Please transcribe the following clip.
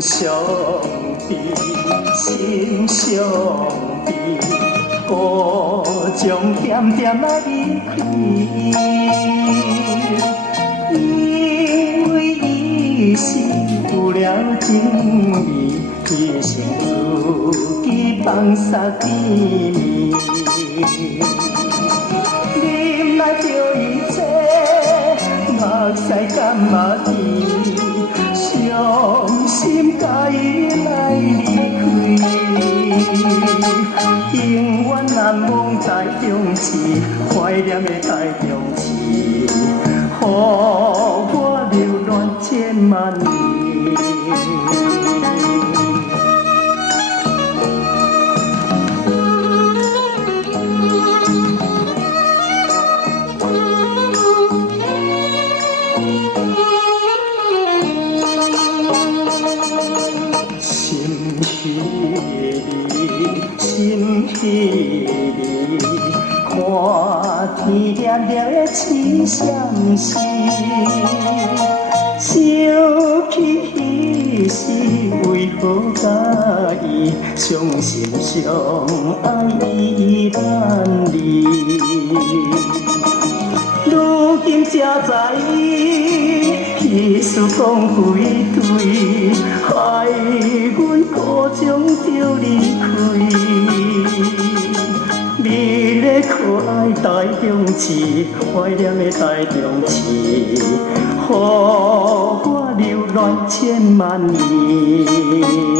上悲，心上悲，故将点点啊离开，因为伊是有了情意，一生自己放下甜蜜，忍耐着一切，目屎干嘛甜。伤心甲伊来离开，永远难忘台中市，怀念的台中市，予我流恋千万年。心稀微，看天亮亮的凄相思，想起彼时为何甲伊相心相爱依然离，如今才知彼事讲归对，害阮孤将着离开。美丽可爱台中市，怀念的台中市，予我流恋千万年。